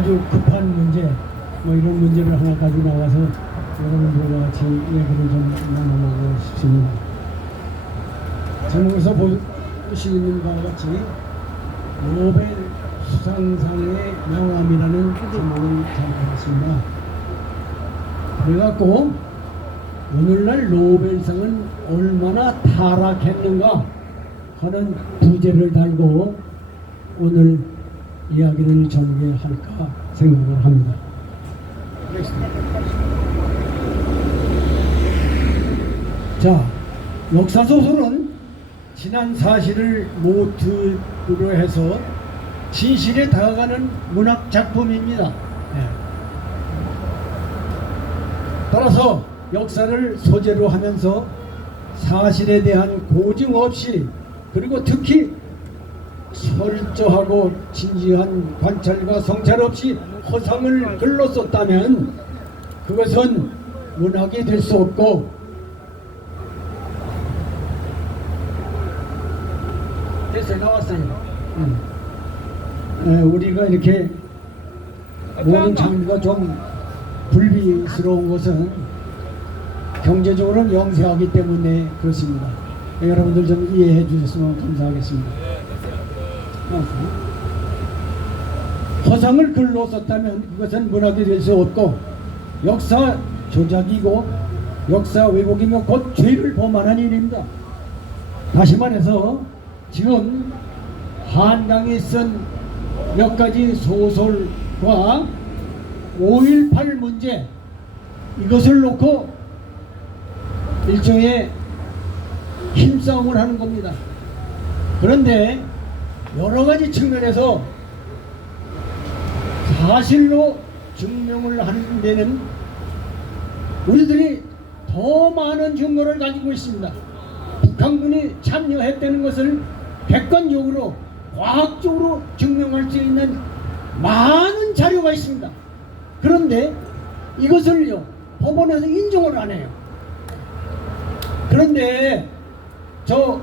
아주 급한 문제, 뭐 이런 문제를 하나 가지고 나와서 여러분들과 같이 얘기를 좀 나눠보고 싶습니다. 제목에서 보시는 바와 같이 노벨 수상상의 명함이라는 제목을 잡았습니다. 그래갖고 오늘날 노벨상은 얼마나 타락했는가 하는 부제를 달고 오늘 이야기를 전개할까 생각을 합니다. 자, 역사소설은 지난 사실을 모티브로 해서 진실에 다가가는 문학 작품입니다. 네. 따라서 역사를 소재로 하면서 사실에 대한 고증 없이 그리고 특히 철저하고 진지한 관찰과 성찰 없이 허상을 글렀었다면 그것은 문학이 될 수 없고 됐어요. 나왔어요. 우리가 이렇게 모든 장르가 좀 불비스러운 것은 경제적으로는 영세하기 때문에 그렇습니다. 여러분들 좀 이해해 주셨으면 감사하겠습니다. 허상을 글로 썼다면 그것은 문학이 될 수 없고 역사 조작이고 역사 왜곡이며 곧 죄를 범하는 일입니다. 다시 말해서 지금 한강에 쓴 몇 가지 소설과 5.18 문제 이것을 놓고 일종의 힘싸움을 하는 겁니다. 그런데 여러 가지 측면에서 사실로 증명을 하는 데는 우리들이 더 많은 증거를 가지고 있습니다. 북한군이 참여했다는 것을 객관적으로 과학적으로 증명할 수 있는 많은 자료가 있습니다. 그런데 이것을요 법원에서 인정을 안 해요. 그런데 저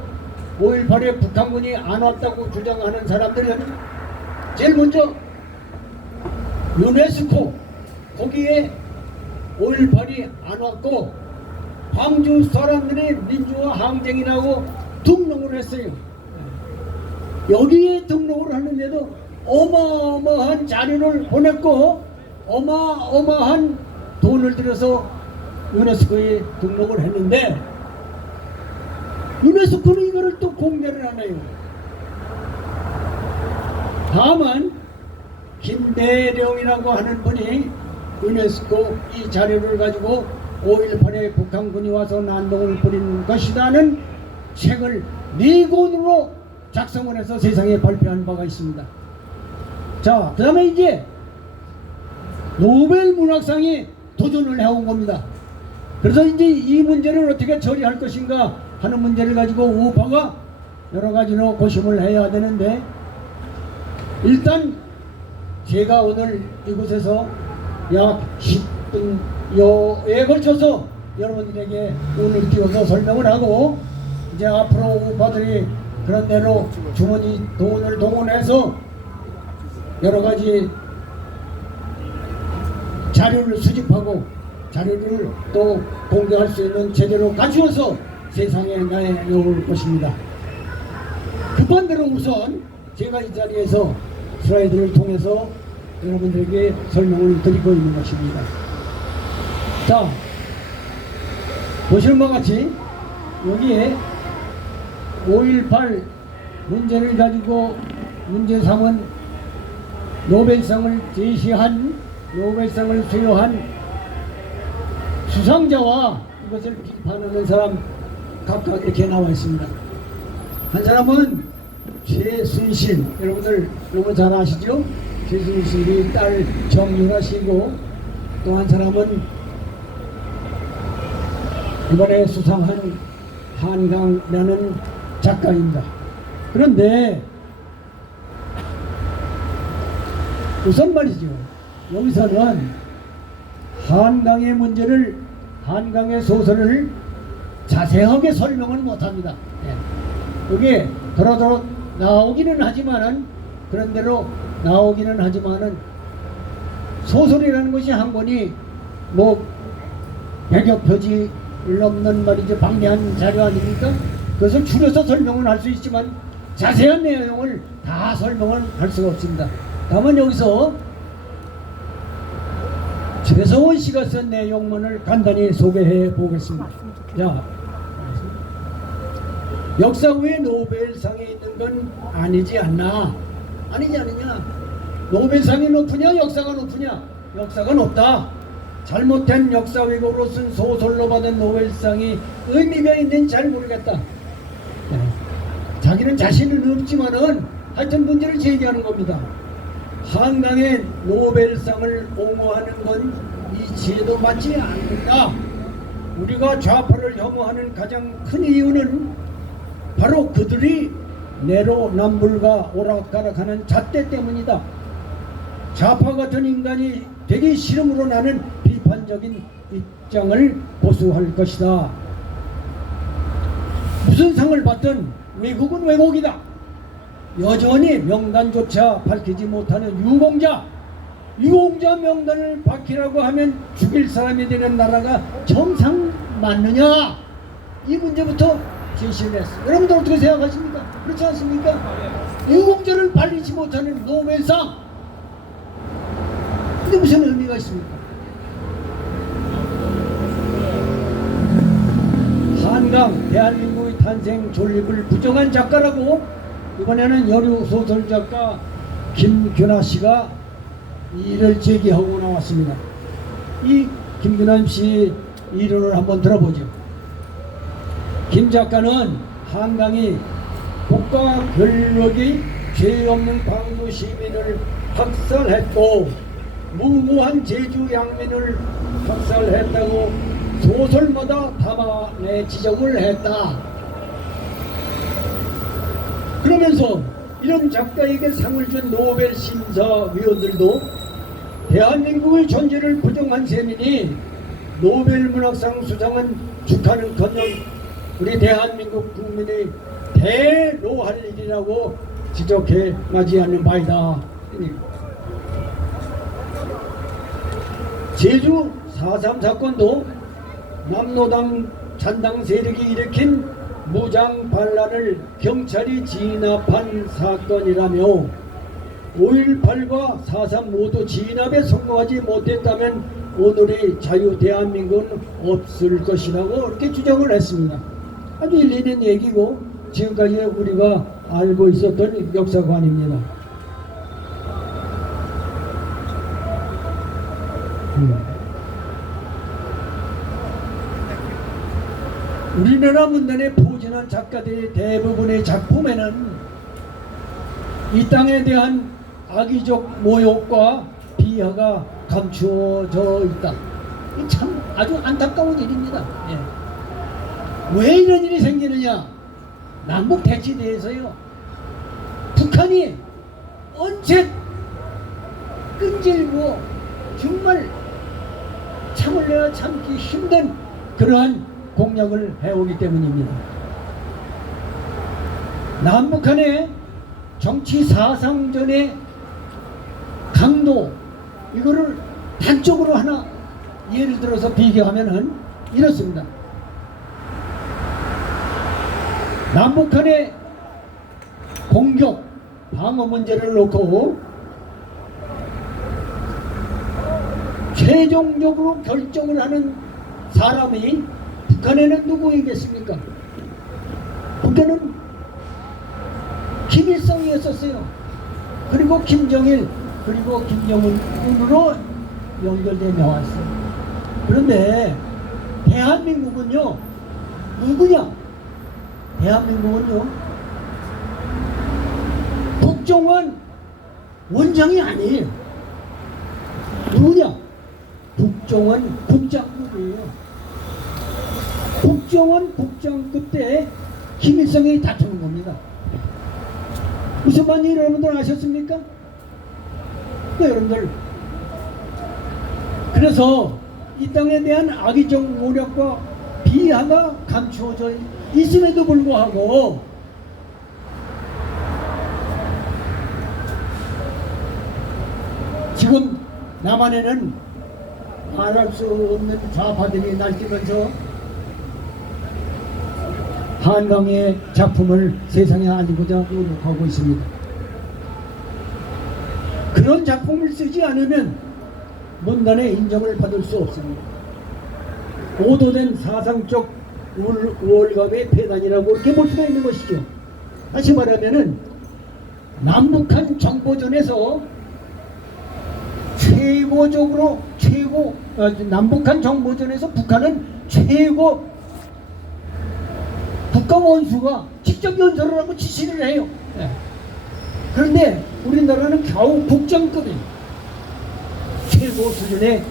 5.18에 북한군이 안 왔다고 주장하는 사람들은 제일 먼저 유네스코 거기에 5.18이 안 왔고 광주 사람들이 민주화 항쟁이라고 등록을 했어요. 여기에 등록을 하는데도 어마어마한 자료를 보냈고 어마어마한 돈을 들여서 유네스코에 등록을 했는데 유네스코는 이거를 또 공개를 안 해요. 다만 김대령이라고 하는 분이 유네스코 이 자료를 가지고 5.18에 북한군이 와서 난동을 부린 것이라는 책을 4권으로 작성을 해서 세상에 발표한 바가 있습니다. 자, 그 다음에 이제 노벨 문학상이 도전을 해온 겁니다. 그래서 이제 이 문제를 어떻게 처리할 것인가 하는 문제를 가지고 우파가 여러 가지로 고심을 해야 되는데 일단 제가 오늘 이곳에서 약 10분여에 걸쳐서 여러분들에게 오늘 띄워서 설명을 하고 이제 앞으로 우파들이 그런 대로 주머니 돈을 동원해서 여러 가지 자료를 수집하고 자료를 또 공개할 수 있는 제대로 갖추어서 세상에 내놓을 것입니다. 급한 대로 우선 제가 이 자리에서 슬라이드를 통해서 여러분들에게 설명을 드리고 있는 것입니다. 자, 보시는 것 같이 여기에 5.18 문제를 가지고 문제 3은 노벨상을 제시한 노벨상을 수여한 수상자와 이것을 비판하는 사람 각각 이렇게 나와 있습니다. 한 사람은 최순실, 여러분들 너무 잘 아시죠? 최순실이 딸 정유라 씨고 또 한 사람은 이번에 수상한 한강이라는 작가입니다. 그런데 우선 말이죠. 여기서는 한강의 문제를 한강의 소설을 자세하게 설명을 못합니다. 여기에 도로도로 나오기는 하지만은 그런 대로 나오기는 하지만은 소설이라는 것이 한 권이 뭐 100여 표지를 넘는 말이죠. 방대한 자료 아닙니까? 그것을 줄여서 설명은 할 수 있지만 자세한 내용을 다 설명은 할 수가 없습니다. 다만 여기서 최성원 씨가 쓴 내용문을 간단히 소개해 보겠습니다. 자, 역사후에 노벨상이 있는 건 아니지 않나? 아니지 않느냐? 노벨상이 높으냐 역사가 높으냐? 역사가 높다. 잘못된 역사 왜곡으로 쓴 소설로 받은 노벨상이 의미가 있는지 잘 모르겠다. 자기는 자신은 없지만은 하여튼 문제를 제기하는 겁니다. 한강의 노벨상을 옹호하는 건 이 지혜도 맞지 않는다. 우리가 좌파를 혐오하는 가장 큰 이유는 바로 그들이 내로남불과 오락가락하는 잣대 때문이다. 좌파 같은 인간이 되기 싫음으로 나는 비판적인 입장을 고수할 것이다. 무슨 상을 받든 왜곡은 왜곡이다. 여전히 명단조차 밝히지 못하는 유공자 명단을 밝히라고 하면 죽일 사람이 되는 나라가 정상 맞느냐? 이 문제부터 제시를 했습니다. 여러분들 어떻게 생각하십니까? 그렇지 않습니까? 유공자를 밝히지 못하는 노벨상, 근데 무슨 의미가 있습니까? 한강 대한민국의 탄생 존립을 부정한 작가라고 이번에는 여류 소설 작가 김규나 씨가 이를 제기하고 나왔습니다. 이 김규나 씨 이론을 한번 들어보죠. 김 작가는 한강이 국가 권력이 죄 없는 광주 시민을 학살했고 무고한 제주 양민을 학살했다고 소설마다 담아내 지적을 했다. 그러면서 이런 작가에게 상을 준 노벨 심사위원들도 대한민국의 존재를 부정한 셈이니 노벨 문학상 수상은 축하는커녕 우리 대한민국 국민의 대노할 일이라고 지적해 맞이하는 바이다. 제주 4.3 사건도 남노당 잔당 세력이 일으킨 무장 반란을 경찰이 진압한 사건이라며 5.18과 4.3 모두 진압에 성공하지 못했다면 오늘의 자유 대한민국은 없을 것이라고 이렇게 주장을 했습니다. 아주 일리 있는 얘기고 지금까지 우리가 알고 있었던 역사관입니다. 우리나라 문단에 포진한 작가들의 대부분의 작품에는 이 땅에 대한 악의적 모욕과 비하가 감추어져 있다. 이 참 아주 안타까운 일입니다. 예. 왜 이런 일이 생기느냐? 남북 대치대에서요. 북한이 언제 끈질고 정말 참을래야 참기 힘든 그러한 공략을 해오기 때문입니다. 남북한의 정치 사상전의 강도, 이거를 단적으로 하나 예를 들어서 비교하면은 이렇습니다. 남북한의 공격, 방어 문제를 놓고 최종적으로 결정을 하는 사람이 북한에는 누구이겠습니까? 북한은 김일성이었었어요. 그리고 김정일, 그리고 김정은으로 연결되어 나왔어요. 그런데 대한민국은요, 누구냐? 대한민국은요, 국정원 원장이 아니에요. 누구냐? 국정원 국장급이에요. 국정원 국장급 때 김일성이 다투는 겁니다. 무슨 말인지 여러분들 아셨습니까? 네, 여러분들. 그래서 이 땅에 대한 악의적 모략과 비하가 감추어져 있음에도 불구하고 지금 남한에는 말할 수 없는 좌파들이 날뛰면서 한강의 작품을 세상에 알리고자 노력하고 있습니다. 그런 작품을 쓰지 않으면 문단의 인정을 받을 수 없습니다. 오도된 사상적 우월감의 폐단이라고 이렇게 볼 수가 있는 것이죠. 다시 말하면은 남북한 정보전에서 남북한 정보전에서 북한은 최고 국가 원수가 직접 연설을 하고 지시를 해요. 그런데 우리나라는 겨우 국정급이 최고 수준의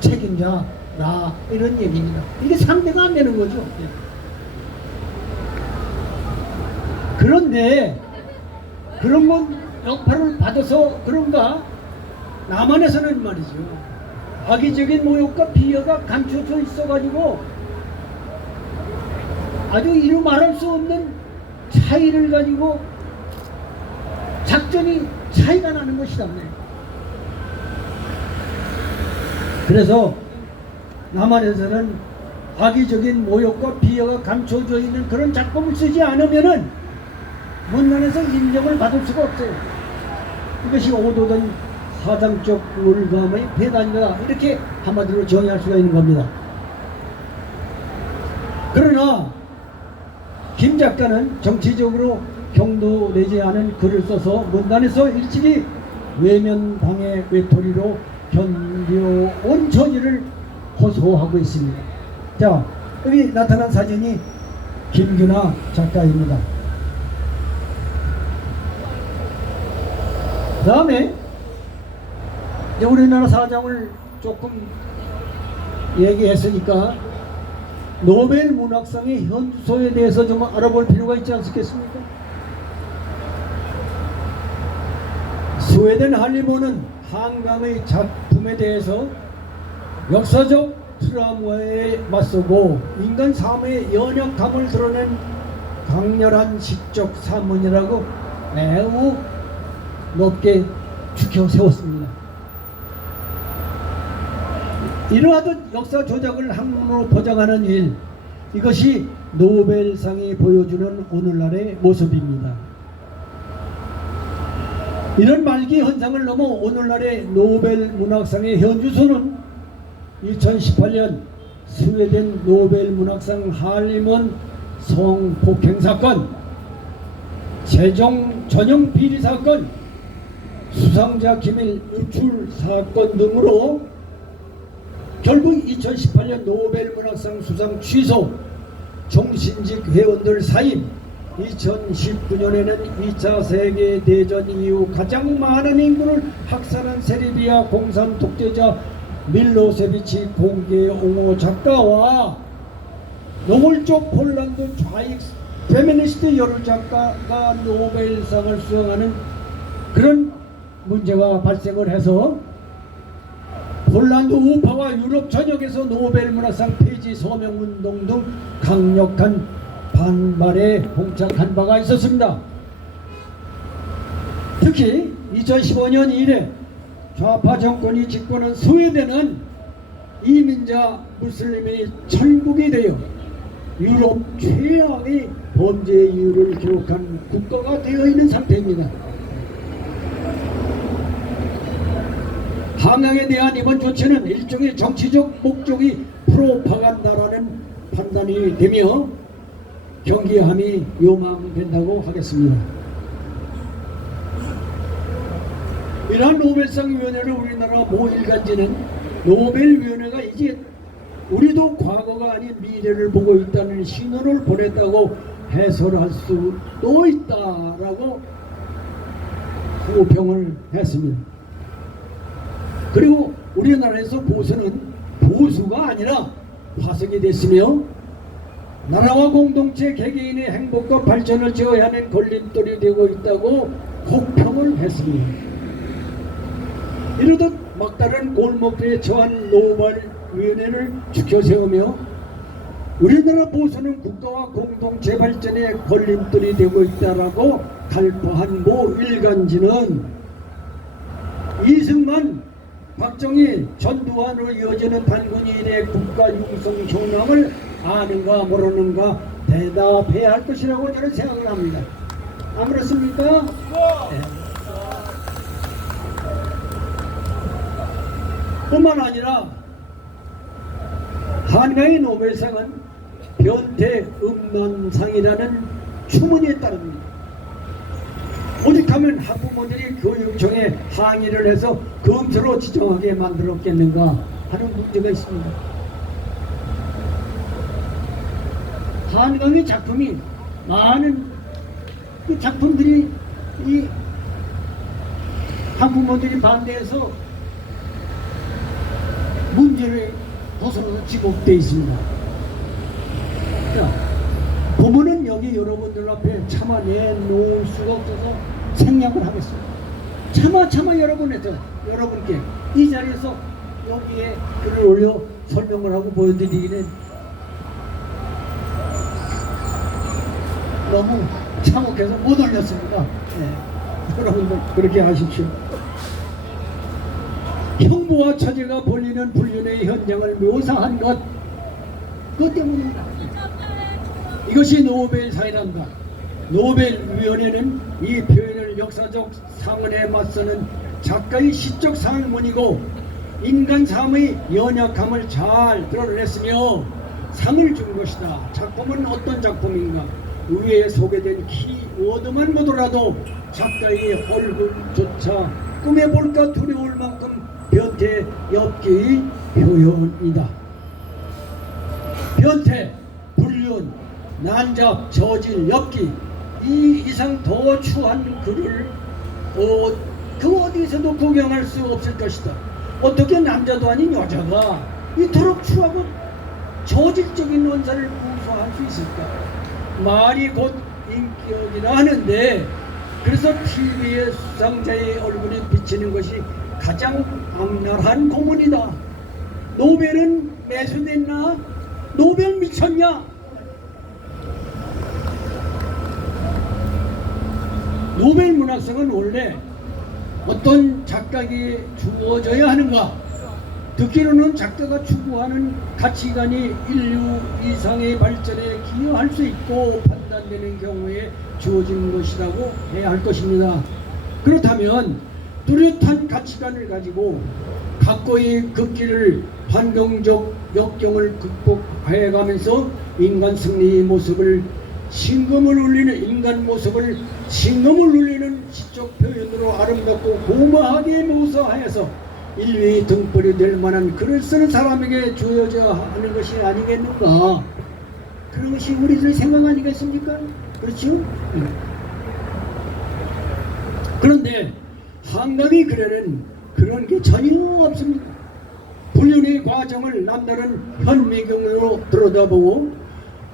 책임자라 이런 얘기입니다. 이게 상대가 안 되는 거죠. 그런데 그런 건 여파를 받아서 그런가 남한에서는 말이죠. 악의적인 모욕과 비하가 감춰져 있어가지고 아주 이루 말할 수 없는 차이를 가지고 작전이 차이가 나는 것이다. 그래서 남한에서는 악의적인 모욕과 비하가 감춰져 있는 그런 작품을 쓰지 않으면은 문단에서 인정을 받을 수가 없어요. 이것이 오도된 사상적 우월감의 폐단이다. 이렇게 한마디로 정의할 수가 있는 겁니다. 그러나 김 작가는 정치적으로 경도되지 않은 글을 써서 문단에서 일찍이 외면당의 외톨이로 견뎌온 전의를 호소하고 있습니다. 자, 여기 나타난 사진이 김규나 작가입니다. 그 다음에 우리나라 사정을 조금 얘기했으니까 노벨 문학상의 현주소에 대해서 좀 알아볼 필요가 있지 않겠습니까? 스웨덴 할리보는 한강의 작품에 대해서 역사적 트라우마에 맞서고 인간 삶의 연약함을 드러낸 강렬한 시적 산문이라고 매우 높게 추켜 세웠습니다. 이러하듯 역사 조작을 학문으로 포장하는 일, 이것이 노벨상이 보여주는 오늘날의 모습입니다. 이런 말기 현상을 넘어 오늘날의 노벨 문학상의 현주소는 2018년 스웨덴 노벨 문학상 할리먼 성폭행 사건, 세종 전형 비리 사건, 수상자 기밀 유출 사건 등으로 결국 2018년 노벨 문학상 수상 취소, 종신직 회원들 사임, 2019년에는 2차 세계대전 이후 가장 많은 인구를 학살한 세르비아 공산 독재자 밀로세비치 공개 옹호 작가와 노골적 폴란드 좌익 페미니스트 여러 작가가 노벨상을 수상하는 그런 문제가 발생을 해서 폴란드 우파와 유럽 전역에서 노벨 문학상 폐지 서명운동 등 강력한 반발에 봉착한 바가 있었습니다. 특히 2015년 이래 좌파 정권이 집권한 스웨덴은 이민자 무슬림이 천국이 되어 유럽 최악의 범죄 이유를 기록한 국가가 되어 있는 상태입니다. 한강에 대한 이번 조치는 일종의 정치적 목적이 프로파간다라는 판단이 되며 경계함이 요망된다고 하겠습니다. 이러한 노벨상위원회를 우리나라 모 일간지는 노벨위원회가 이제 우리도 과거가 아닌 미래를 보고 있다는 신호를 보냈다고 해설할 수도 있다라고 호평을 했습니다. 그리고 우리나라에서 보수는 보수가 아니라 화석이 됐으며 나라와 공동체 개개인의 행복과 발전을 저해하는 걸림돌이 되고 있다고 혹평을 했습니다. 이러듯 막다른 골목길에 처한 노벨위원회를 지켜세우며 우리나라 보수는 국가와 공동체 발전에 걸림돌이 되고 있다라고 갈파한 모 일간지는 이승만 박정희 전두환으로 이어지는 반군인의 국가 융성 현황을 아는가 모르는가 대답해야 할 것이라고 저는 생각을 합니다. 안 그렇습니까? 네. 뿐만 아니라 한강의 노벨상은 변태 음란상이라는 추문에 따릅니다. 오직하면 학부모들이 교육청에 항의를 해서 검사로 지정하게 만들었겠는가 하는 문제가 있습니다. 한강의 작품이 많은 이 작품들이 이 학부모들이 반대해서 문제를 벗어나서 지목되어 있습니다. 자, 부모는 여기 여러분들 앞에 차마 내놓을 수가 없어서 생략을 하겠습니다. 차마 여러분께 이 자리에서 여기에 글을 올려 설명을 하고 보여드리기는 너무 참혹해서 못 올렸습니다. 네. 여러분들 그렇게 하십시오. 형부와 처제가 벌이는 불륜의 현장을 묘사한 것, 그것 때문입니다. 이것이 노벨상이란다. 노벨위원회는 이 표현을 역사적 상언에 맞서는 작가의 시적 상문이고 인간 삶의 연약함을 잘 드러냈으며 상을 준 것이다. 작품은 어떤 작품인가? 위에 소개된 키워드만 보더라도 작가의 얼굴조차 꿈해볼까 두려울 만큼 변태 엽기의 표현이다. 변태, 불륜, 난잡, 저질, 엽기, 이 이상 더 추한 글을 그 어디서도 구경할 수 없을 것이다. 어떻게 남자도 아닌 여자가 이토록 추하고 저질적인 원사를 구사할 수 있을까? 말이 곧 인격이라 하는데, 그래서 TV에 수상자의 얼굴이 비치는 것이 가장 악랄한 고문이다. 노벨은 매수됐나? 노벨 미쳤냐? 노벨 문학상은 원래 어떤 작가에게 주어져야 하는가? 듣기로는 작가가 추구하는 가치관이 인류 이상의 발전에 기여할 수 있고 판단되는 경우에 주어진 것이라고 해야 할 것입니다. 그렇다면 뚜렷한 가치관을 가지고 각고의 극기를 환경적 역경을 극복해가면서 인간 승리의 모습을 신금을 울리는 인간 모습을 신금을 울리는 시적 표현으로 아름답고 고마하게 묘사하여서 인류의 등불이 될 만한 글을 쓰는 사람에게 주어져야 하는 것이 아니겠는가? 그런 것이 우리들의 생각 아니겠습니까? 그렇죠? 그런데 한강의 글에는 그런 게 전혀 없습니다. 불륜의 과정을 남다른 현미경으로 들여다보고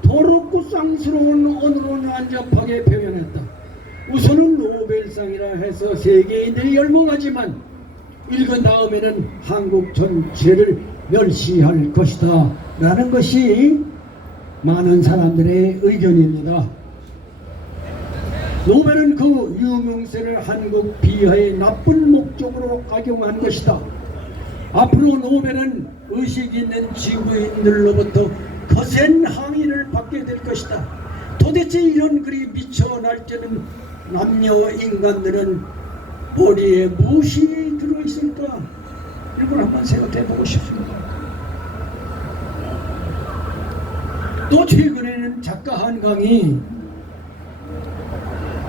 더럽고 쌍스러운 언어로 난잡하게 표현했다. 우선은 노벨상이라 해서 세계인들이 열광하지만 읽은 다음에는 한국 전체를 멸시할 것이다 라는 것이 많은 사람들의 의견입니다. 노벨은 그 유명세를 한국 비하의 나쁜 목적으로 악용한 것이다. 앞으로 노벨은 의식 있는 지구인들로부터 거센 항의를 받게 될 것이다. 도대체 이런 글이 미쳐 날뛰는 남녀 인간들은 머리에 무엇이 들어있을까? 이걸 한번 생각해 보고 싶습니다. 또 최근에는 작가 한강이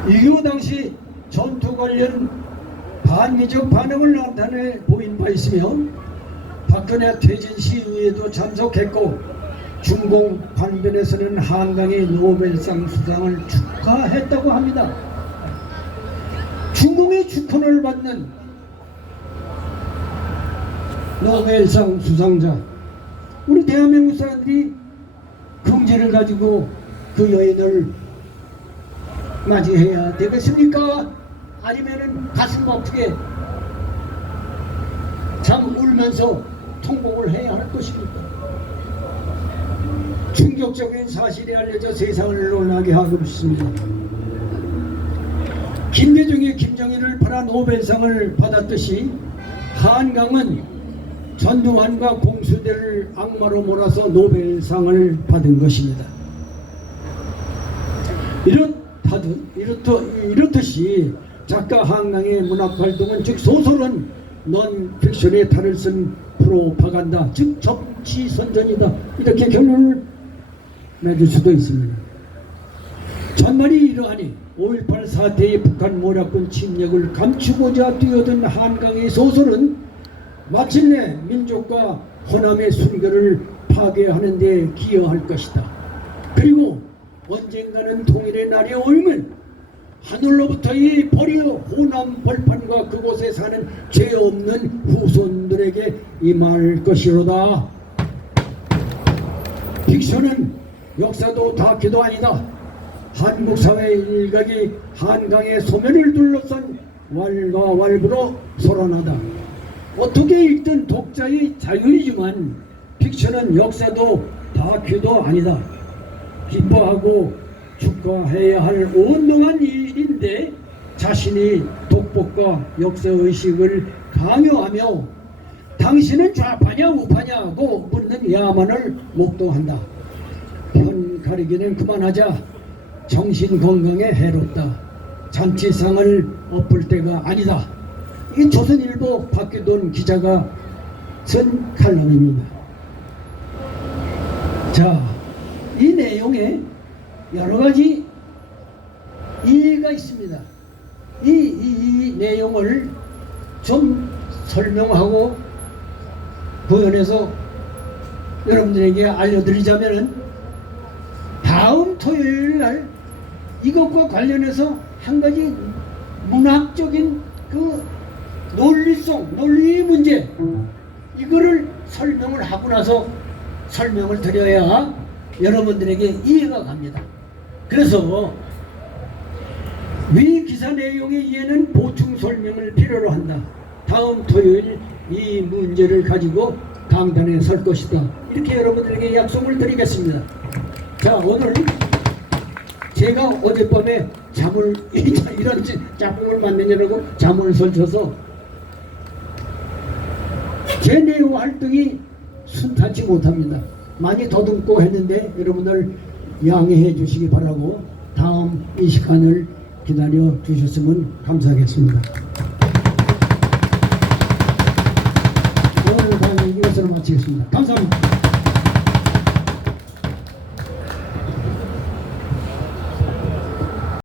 6.25 당시 전투 관련 반미적 반응을 나타내 보인 바 있으며 박근혜 퇴진 시위에도 참석했고 중공 반변에서는 한강의 노벨상 수상을 축하했다고 합니다. 중공의 축하를 받는 노벨상 수상자, 우리 대한민국 사람들이 긍지를 가지고 그 여인을 맞이해야 되겠습니까? 아니면은 가슴 아프게 참 울면서 통곡을 해야 할 것입니까? 충격적인 사실이 알려져 세상을 놀라게 하고 있습니다. 김대중이 김정일을 팔아 노벨상을 받았듯이 한강은 전두환과 공수대를 악마로 몰아서 노벨상을 받은 것입니다. 이렇듯이 작가 한강의 문학활동은 즉 소설은 넌픽션의 탈을 쓴 프로파간다 즉 정치선전이다 이렇게 결론을 맺을 수도 있습니다. 전말이 이러하니 5.18 사태의 북한 모략군 침략을 감추고자 뛰어든 한강의 소설은 마침내 민족과 호남의 순결을 파괴하는 데 기여할 것이다. 그리고 언젠가는 통일의 날이 오면 하늘로부터 이 버려 호남 벌판과 그곳에 사는 죄 없는 후손들에게 임할 것이로다. 픽션은 역사도 다큐도 아니다. 한국 사회 일각이 한강의 소멸을 둘러싼 왈가왈부로 소란하다. 어떻게 읽든 독자의 자유이지만 픽션은 역사도 다큐도 아니다. 기뻐하고 축하해야 할 운명한 일인데 자신이 독보과 역사의식을 강요하며 당신은 좌파냐 우파냐고 묻는 야만을 목도한다. 편 가리기는 그만하자. 정신건강에 해롭다. 잔치상을 엎을 때가 아니다. 이 조선일보 박규돈 기자가 쓴 칼럼입니다. 자, 이 내용에 여러가지 이해가 있습니다. 이 내용을 좀 설명하고 구현해서 여러분들에게 알려드리자면은 다음 토요일날 이것과 관련해서 한 가지 문학적인 그 논리 문제 이거를 설명을 하고 나서 설명을 드려야 여러분들에게 이해가 갑니다. 그래서 위 기사 내용의 이해는 보충 설명을 필요로 한다. 다음 토요일 이 문제를 가지고 강단에 설 것이다. 이렇게 여러분들에게 약속을 드리겠습니다. 자, 오늘 제가 어젯밤에 잠을 이런 작품을 만드느라고 잠을 설쳐서 제 내용 활동이 순탄치 못합니다. 많이 더듬고 했는데 여러분들 양해해 주시기 바라고 다음 이 시간을 기다려 주셨으면 감사하겠습니다. 오늘 강의 이것으로 마치겠습니다. 감사합니다.